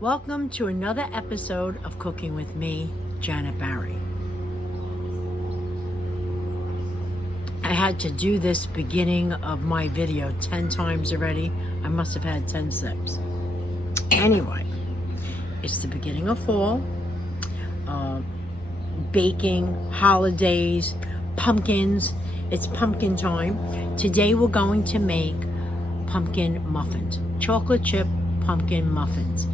Welcome to another episode of Cooking with me, Janet Bari. I had to do this beginning of my video 10 times already. I must have had 10 sips. Anyway, it's the beginning of fall, baking, holidays, pumpkins. It's pumpkin time. Today we're going to make pumpkin muffins, chocolate chip pumpkin muffins.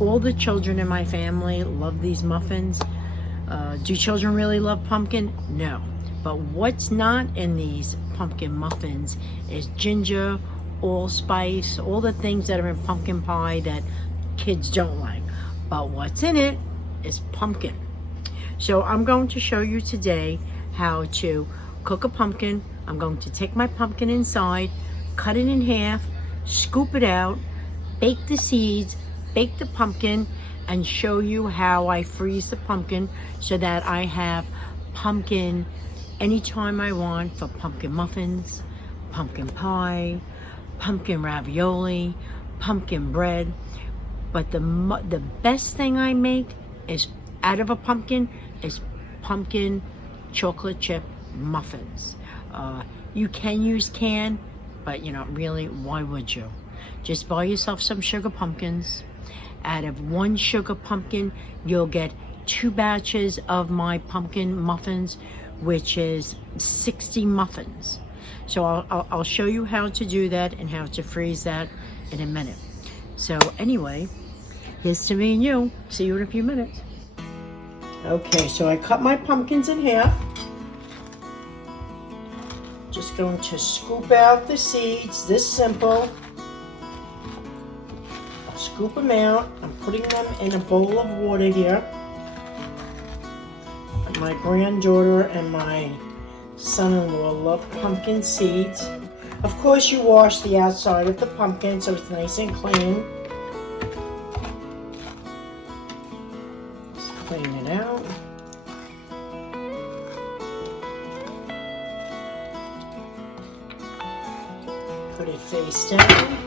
All the children in my family love these muffins. Do children really love pumpkin? No. But what's not in these pumpkin muffins is ginger, allspice, all the things that are in pumpkin pie that kids don't like. But what's in it is pumpkin. So I'm going to show you today how to cook a pumpkin. I'm going to take my pumpkin inside, cut it in half, scoop it out, bake the seeds, bake the pumpkin, and show you how I freeze the pumpkin so that I have pumpkin anytime I want for pumpkin muffins, pumpkin pie, pumpkin ravioli, pumpkin bread. But the best thing I make is out of a pumpkin is pumpkin chocolate chip muffins. You can use canned, but really, why would you? Just buy yourself some sugar pumpkins. Out of one sugar pumpkin, you'll get 2 batches of my pumpkin muffins, which is 60 muffins. So I'll show you how to do that and how to freeze that in a minute. So anyway, here's to me and you. See you in a few minutes. Okay, so I cut my pumpkins in half. Just going to scoop out the seeds, this simple. Scoop them out. I'm putting them in a bowl of water here. My granddaughter and my son-in-law love pumpkin seeds. Of course, you wash the outside of the pumpkin so it's nice and clean. Just clean it out. Put it face down.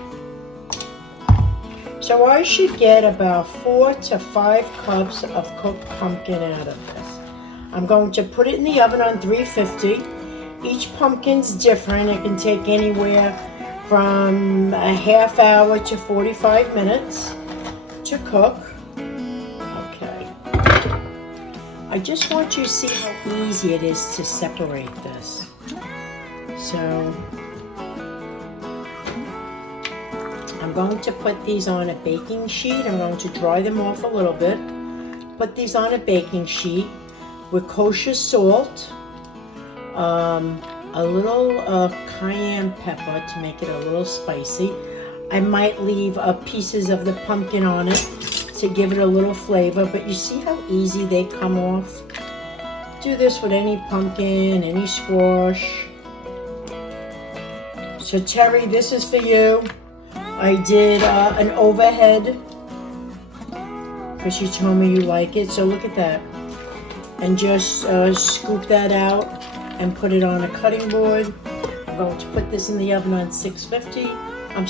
So I should get about 4 to 5 cups of cooked pumpkin out of this. I'm going to put it in the oven on 350. Each pumpkin's different. It can take anywhere from a half hour to 45 minutes to cook. Okay. I just want you to see how easy it is to separate this. So I'm going to put these on a baking sheet. I'm going to dry them off a little bit. Put these on a baking sheet with kosher salt, a little cayenne pepper to make it a little spicy. I might leave pieces of the pumpkin on it to give it a little flavor, but you see how easy they come off? Do this with any pumpkin, any squash. So Terry, this is for you. I did an overhead because you told me you like it, so look at that. And just scoop that out and put it on a cutting board. I'm going to put this in the oven on 650. I'm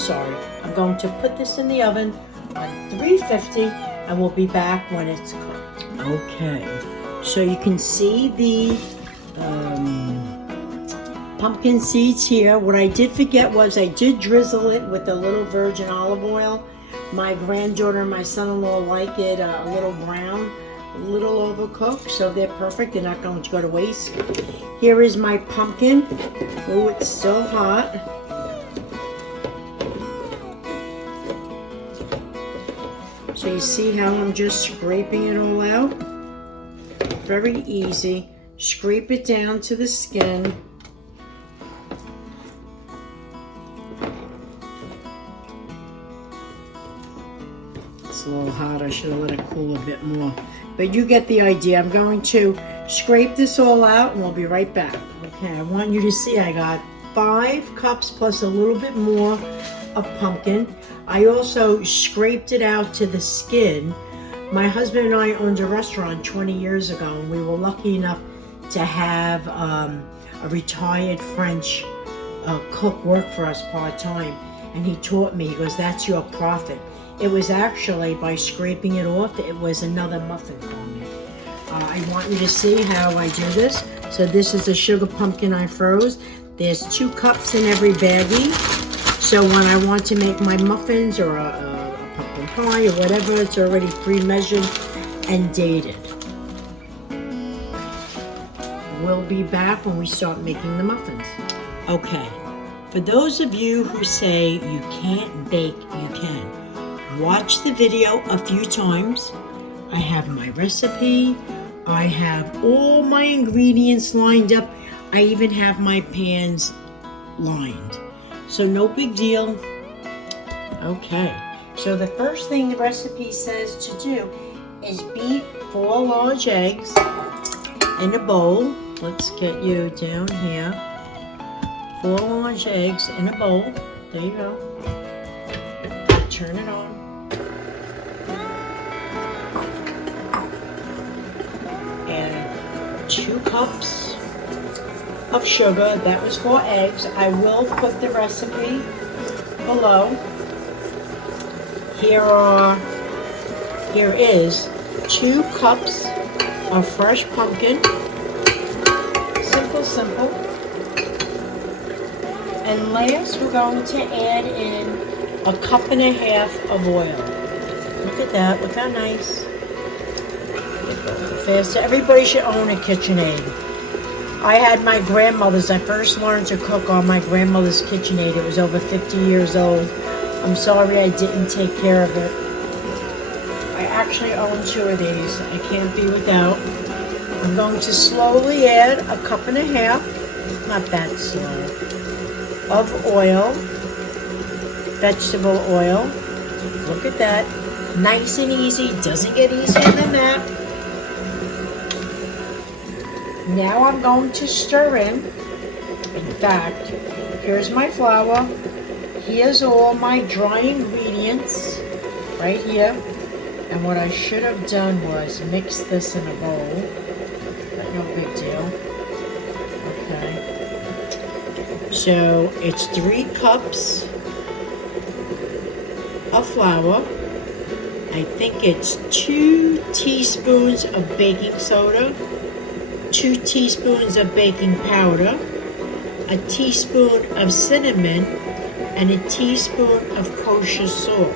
going to put this in the oven on 350 and we'll be back when it's cooked. Okay, so you can see the pumpkin seeds here. What I did forget was I did drizzle it with a little virgin olive oil. My granddaughter and my son-in-law like it a little brown, a little overcooked, so they're perfect. They're not going to go to waste. Here is my pumpkin. Oh, it's still hot. So you see how I'm just scraping it all out? Very easy. Scrape it down to the skin. It's a little hot. I should have let it cool a bit more. But you get the idea. I'm going to scrape this all out and we'll be right back. Okay, I want you to see I got 5 cups plus a little bit more of pumpkin. I also scraped it out to the skin. My husband and I owned a restaurant 20 years ago, and we were lucky enough to have a retired French cook work for us part-time. And he taught me, he goes, that's your profit. It was actually, by scraping it off, it was another muffin comment. I want you to see how I do this. So this is a sugar pumpkin I froze. There's 2 cups in every baggie. So when I want to make my muffins or a pumpkin pie or whatever, it's already pre-measured and dated. We'll be back when we start making the muffins. Okay, for those of you who say you can't bake, you can. Watch the video a few times. I have my recipe. I have all my ingredients lined up. I even have my pans lined. So no big deal. Okay, so the first thing the recipe says to do is beat 4 large eggs in a bowl. Let's get you down here. 4 large eggs in a bowl. There you go. Turn it on. Add 2 cups of sugar. That was 4 eggs. I will put the recipe below. Here is 2 cups of fresh pumpkin. Simple. And last, we're going to add in a 1.5 cups of oil. Look at that. Look how nice. Fast. Everybody should own a KitchenAid. I had my grandmother's. I first learned to cook on my grandmother's KitchenAid. It was over 50 years old. I'm sorry I didn't take care of it. I actually own 2 of these. I can't be without. I'm going to slowly add a 1.5 cups, not that slow, of oil, vegetable oil. Look at that. Nice and easy. Doesn't get easier than that. Now I'm going to stir in. In fact, here's my flour. Here's all my dry ingredients right here. And what I should have done was mix this in a bowl. But no big deal. Okay. So it's 3 cups of flour. I think it's 2 teaspoons of baking soda, 2 teaspoons of baking powder, a teaspoon of cinnamon, and a teaspoon of kosher salt.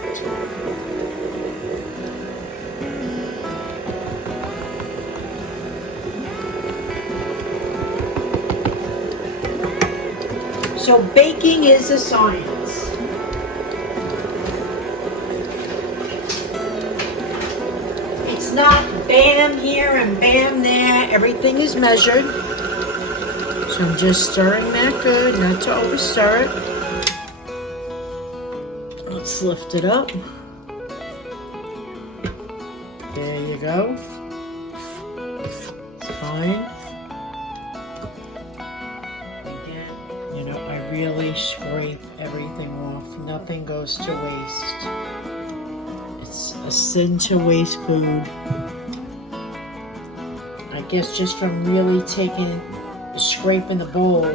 So baking is a science. It's not bam here and bam there. Everything is measured. So I'm just stirring that good, not to over stir it. Let's lift it up. There you go. It's fine. I really scrape everything off. Nothing goes to waste. It's a sin to waste food. I guess just from really scraping the bowl,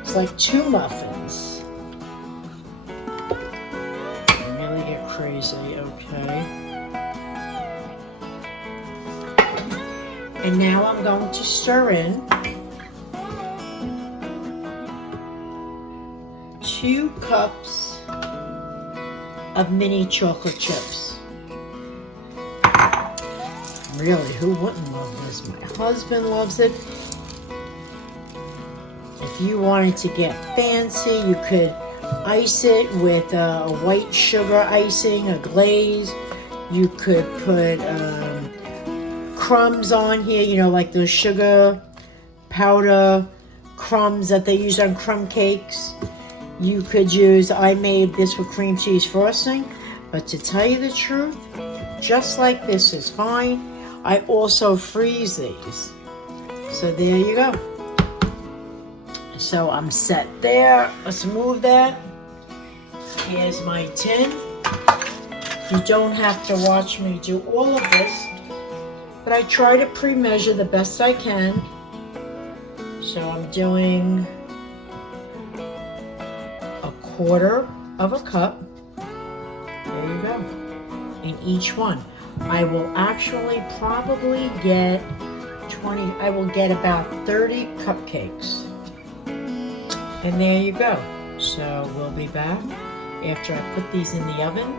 it's like 2 muffins. I really get crazy, okay. And now I'm going to stir in 2 cups of mini chocolate chips. Really, who wouldn't love this? My husband loves it. If you wanted to get fancy, you could ice it with a white sugar icing, a glaze. You could put crumbs on here, like those sugar powder crumbs that they use on crumb cakes. You could use, I made this with cream cheese frosting, but to tell you the truth, just like this is fine. I also freeze these. So there you go. So I'm set there. Let's move that. Here's my tin. You don't have to watch me do all of this, but I try to pre-measure the best I can. So I'm doing 1/4 of a cup. There you go. in each one. I will actually probably get I will get about 30 cupcakes. And there you go. So we'll be back after I put these in the oven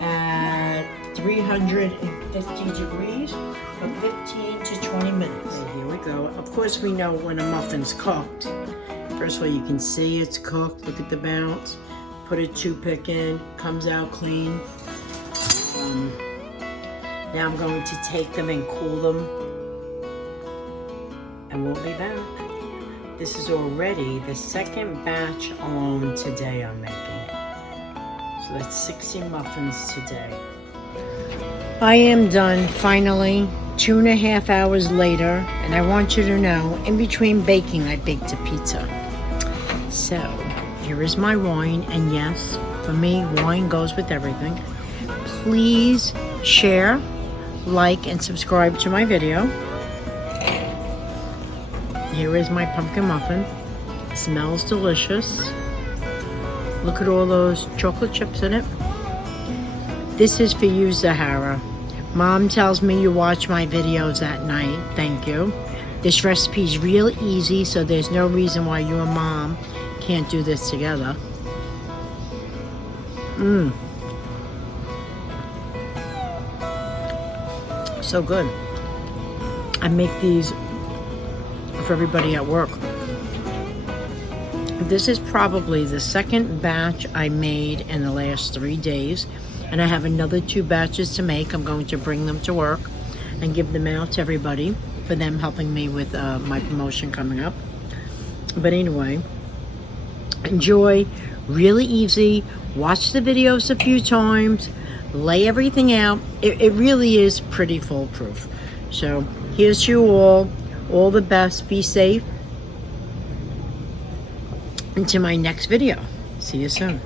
at 350 degrees for 15 to 20 minutes. Okay, here we go. Of course we know when a muffin's cooked. First of all, you can see it's cooked. Look at the bounce. Put a toothpick in, comes out clean. Now I'm going to take them and cool them, and we'll be back. This is already the second batch alone today I'm making. So that's 60 muffins today. I am done finally, 2.5 hours later, and I want you to know, in between baking, I baked a pizza. So here is my wine, and yes, for me, wine goes with everything. Please share, like, and subscribe to my video. Here is my pumpkin muffin. It smells delicious. Look at all those chocolate chips in it. This is for you, Zahara. Mom tells me you watch my videos at night. Thank you. This recipe is real easy, so there's no reason why you and Mom can't do this together. So good. I make these for everybody at work. This is probably the second batch I made in the last 3 days, and I have another 2 batches to make. I'm going to bring them to work and give them out to everybody for them helping me with my promotion coming up. But anyway, enjoy. Really easy. Watch the videos a few times. Lay everything out. It really is pretty foolproof. So here's to you all the best. Be safe. Until my next video. See you soon.